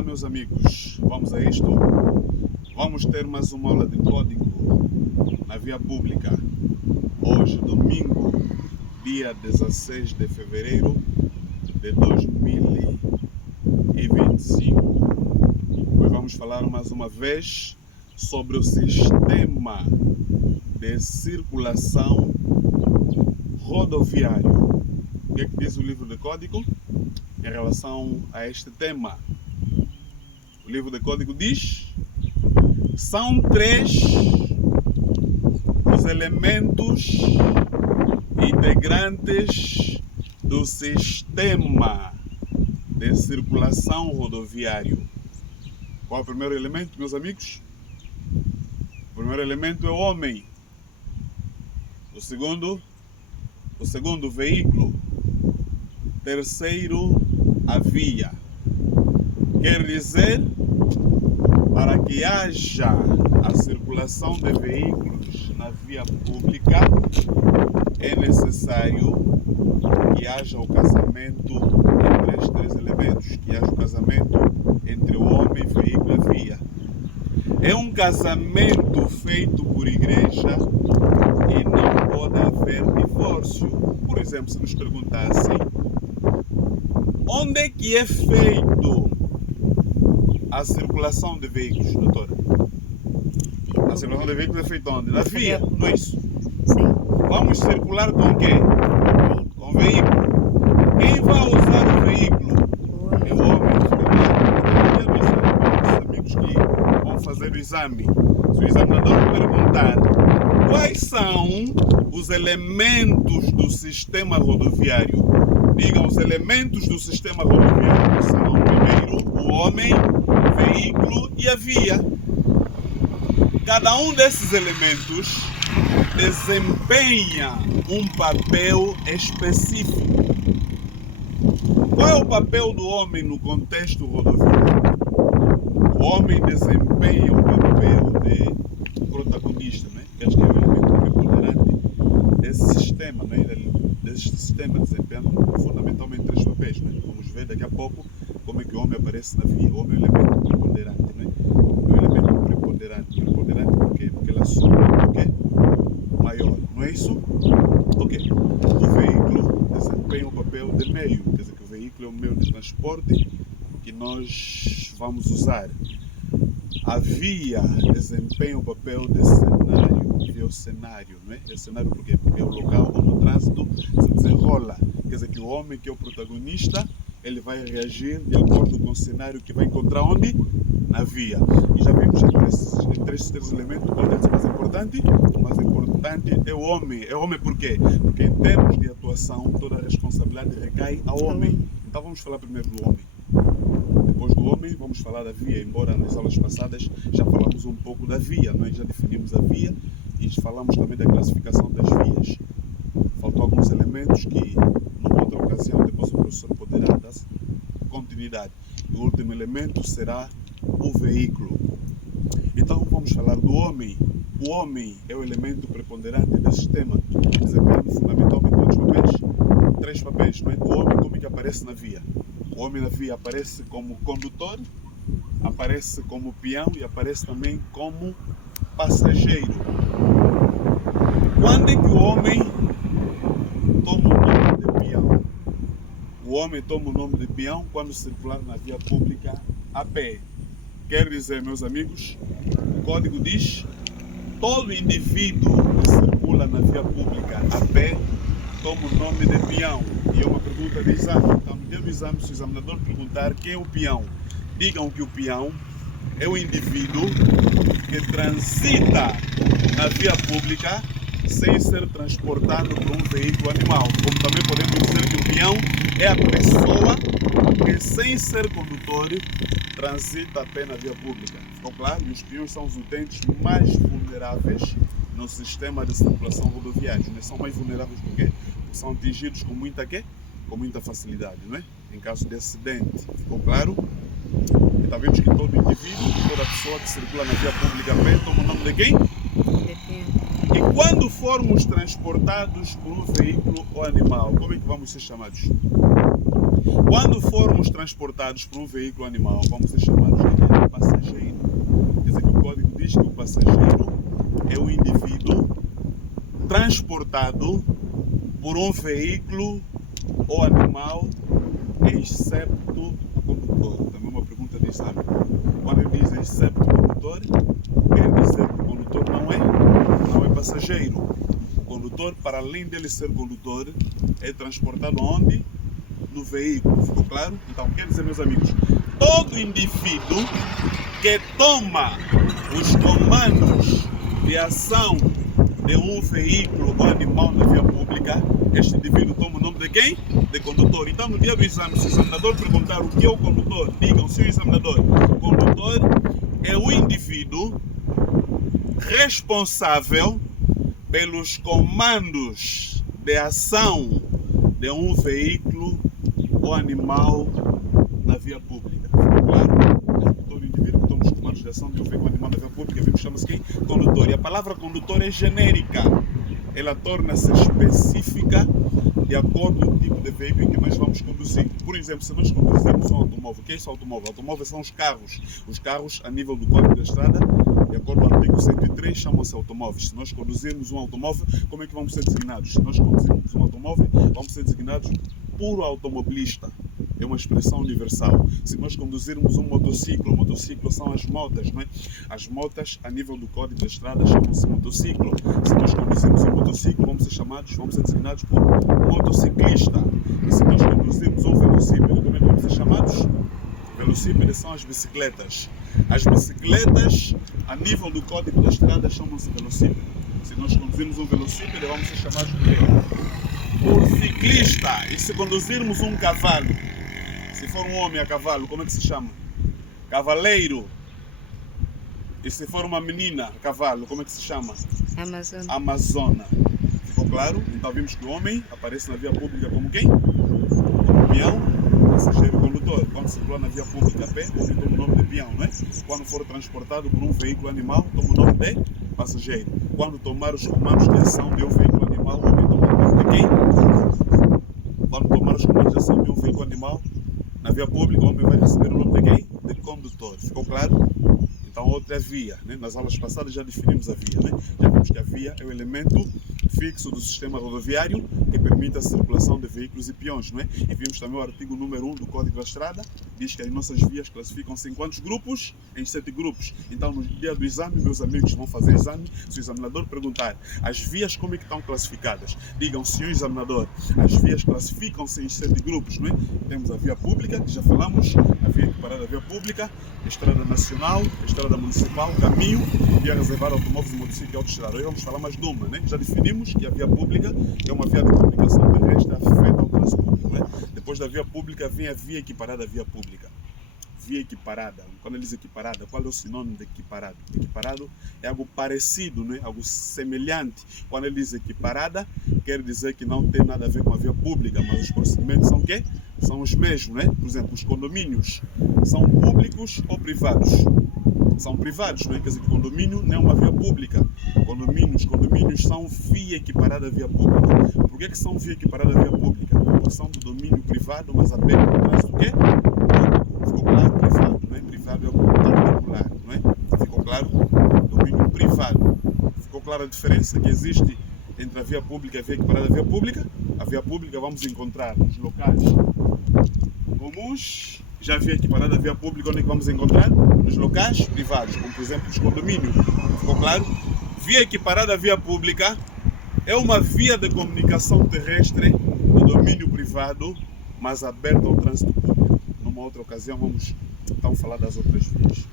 Olá, meus amigos, vamos a isto? Vamos ter mais uma aula de código na via pública. Hoje, domingo, dia 16 de fevereiro de 2025. Nós vamos falar mais uma vez sobre o sistema de circulação rodoviário. O que é que diz o livro de código em relação a este tema? O livro de código diz: são três os elementos integrantes do sistema de circulação rodoviário. Qual é o primeiro elemento, meus amigos? O primeiro elemento é o homem. O segundo, o veículo. Terceiro, a via. Quer dizer, para que haja a circulação de veículos na via pública, é necessário que haja o casamento entre estes três elementos, que haja o casamento entre o homem, veículo e a via. É um casamento feito por igreja e não pode haver divórcio. Por exemplo, se nos perguntassem onde é que é feito a circulação de veículos, doutora? A circulação de veículos é feita onde? Na via, não é isso? Sim. Vamos circular com quê? Com veículo. Quem vai usar o veículo? É o homem. Os amigos que vão fazer o exame. Se o examinador perguntar quais são os elementos do sistema rodoviário, digam os elementos do sistema rodoviário. São primeiro o homem, o veículo e a via. Cada um desses elementos desempenha um papel específico. Qual é o papel do homem no contexto rodoviário? O homem desempenha o papel de protagonista, né? Este é o elemento preponderante desse sistema, né? Deste sistema desempenhando fundamentalmente três papéis, né? Vamos ver daqui a pouco como é que o homem aparece na via. O homem é o elemento preponderante, né? É o elemento preponderante. Preponderante por quê? Porque ele assume o quê? Maior, não é isso? Ok. O veículo desempenha o papel de meio, quer dizer que o veículo é o meio de transporte que nós vamos usar. A via desempenha o papel de cenário. É o cenário, não é? É o cenário por quê? Porque é o local onde o trânsito se desenrola. Quer dizer que o homem, que é o protagonista, ele vai reagir de acordo com o cenário que vai encontrar onde? Na via. E já vimos entre esses três elementos, qual é o mais importante? O mais importante é o homem. É o homem por quê? Porque em termos de atuação, toda a responsabilidade recai ao homem. Então vamos falar primeiro do homem. Depois do homem, vamos falar da via, embora nas aulas passadas já falamos um pouco da via, nós já definimos a via e falamos também da classificação das vias. Faltam alguns elementos que, numa outra ocasião, depois o professor poderá dar continuidade. E o último elemento será o veículo. Então vamos falar do homem. O homem é o elemento preponderante desse sistema, desempenhando fundamentalmente quantos papéis? Três papéis, não é? O homem como é que aparece na via? O homem na via aparece como condutor, aparece como peão e aparece também como passageiro. Quando é que o homem toma o nome de peão? O homem toma o nome de peão quando circular na via pública a pé. Quer dizer, meus amigos, o código diz: todo indivíduo que circula na via pública a pé toma o nome de peão. E é uma pergunta de exame. Então, no dia do exame, se o examinador perguntar quem é o peão, digam que o peão é o indivíduo que transita na via pública sem ser transportado por um veículo animal. Como também podemos dizer que o peão é a pessoa que, sem ser condutor, transita a pé na via pública. Ficou claro? E os peões são os utentes mais vulneráveis no sistema de circulação rodoviária. Eles são mais vulneráveis por quê? Porque são atingidos com muita quê? Com muita facilidade, não é? Em caso de acidente. Ficou claro? Então vemos que todo indivíduo, toda pessoa que circula na via pública a pé toma o nome de quem? E quando formos transportados por um veículo ou animal, como é que vamos ser chamados? Quando formos transportados por um veículo animal, vamos ser chamados de passageiro. Quer dizer que o código diz que o passageiro é o indivíduo transportado por um veículo ou animal, excepto o condutor. Também uma pergunta de exame. Quando ele diz excepto o condutor, quer dizer que o condutor não é passageiro. O condutor, para além dele ser condutor, é transportado onde? No veículo. Ficou claro? Então, quer dizer, meus amigos, todo indivíduo que toma os comandos de ação de um veículo ou animal na via pública, este indivíduo toma o nome de quem? De condutor. Então, no dia do exame, se o examinador perguntar o que é o condutor, digam, senhor examinador, o condutor é o indivíduo responsável pelos comandos de ação de um veículo ou animal na via pública. Ficou claro? Todo indivíduo que toma os comandos de ação de um veículo ou animal na via pública, chama-se quem? Condutor. E a palavra condutor é genérica. Ela torna-se específica de acordo com o tipo de veículo em que nós vamos conduzir. Por exemplo, se nós conduzirmos um automóvel, o que é esse automóvel? Automóveis são os carros. Os carros, a nível do Código da Estrada, de acordo com o artigo 103, chamam-se automóveis. Se nós conduzirmos um automóvel, como é que vamos ser designados? Se nós conduzirmos um automóvel, vamos ser designados por automobilista. É uma expressão universal. Se nós conduzirmos um motociclo, motociclo são as motas, não é? As motas, a nível do Código da Estrada, chamam-se motociclo. Se nós conduzirmos um motociclo, vamos ser designados por motociclista. E se nós conduzirmos um velocípede, como é que vamos ser chamados? Velocípedes são as bicicletas. As bicicletas, a nível do Código da Estrada, chamam-se velocípede. Se nós conduzirmos um velocípede, vamos ser chamados por ciclista. E se conduzirmos um cavalo, se for um homem a cavalo, como é que se chama? Cavaleiro. E se for uma menina a cavalo, como é que se chama? Amazona. Amazona. Ficou claro? Então vimos que o homem aparece na via pública como quem? Como peão, passageiro e condutor. Quando circula na via pública a pé, o homem toma o nome de peão, não é? Quando for transportado por um veículo animal, toma o nome de passageiro. Quando tomar os comandos de ação de um veículo animal, o homem toma o nome de quem? Quando tomar os comandos de ação de um veículo animal, na via pública, o homem vai receber o nome de quem? De condutor. Ficou claro? Então, outra é a via. Né? Nas aulas passadas já definimos a via. Né? Já vimos que a via é o elemento fixo do sistema rodoviário que permite a circulação de veículos e peões. Não é? E vimos também o artigo número 1 do Código da Estrada, diz que as nossas vias classificam-se em quantos grupos? Em 7 grupos. Então, no dia do exame, meus amigos vão fazer exame, se o examinador perguntar as vias como é que estão classificadas, digam, senhor examinador, as vias classificam-se em 7 grupos. Não é? Temos a via pública, que já falamos, a via equiparada à via pública, a estrada nacional, a estrada municipal, caminho, via reservada a automóveis, motociclo e autoestrada. Hoje vamos falar mais de uma, né? Já definimos que a via pública é uma via de comunicação terrestre afeta ao trânsito público. Né? Depois da via pública vem a via equiparada à via pública. Via equiparada, quando ele diz equiparada, qual é o sinônimo de equiparado? Equiparado é algo parecido, né? Algo semelhante. Quando ele diz equiparada, quer dizer que não tem nada a ver com a via pública, mas os procedimentos são o quê? São os mesmos, né? Por exemplo, os condomínios são públicos ou privados? São privados, não é? Quer dizer que o condomínio não é uma via pública. Condomínios são via equiparada à via pública. Por que são via equiparada à via pública? Porque são do domínio privado, mas aberto ao trânsito o quê? Ficou claro? Privado, não é? Privado é algo particular, não é? Ficou claro? Domínio privado. Ficou clara a diferença que existe entre a via pública e a via equiparada à via pública? A via pública vamos encontrar nos locais comuns. Já a via equiparada à via pública, onde é que vamos encontrar? Nos locais privados, como por exemplo os condomínios. Ficou claro? Via equiparada à via pública é uma via de comunicação terrestre do domínio privado, mas aberta ao trânsito público. Numa outra ocasião vamos então falar das outras vias.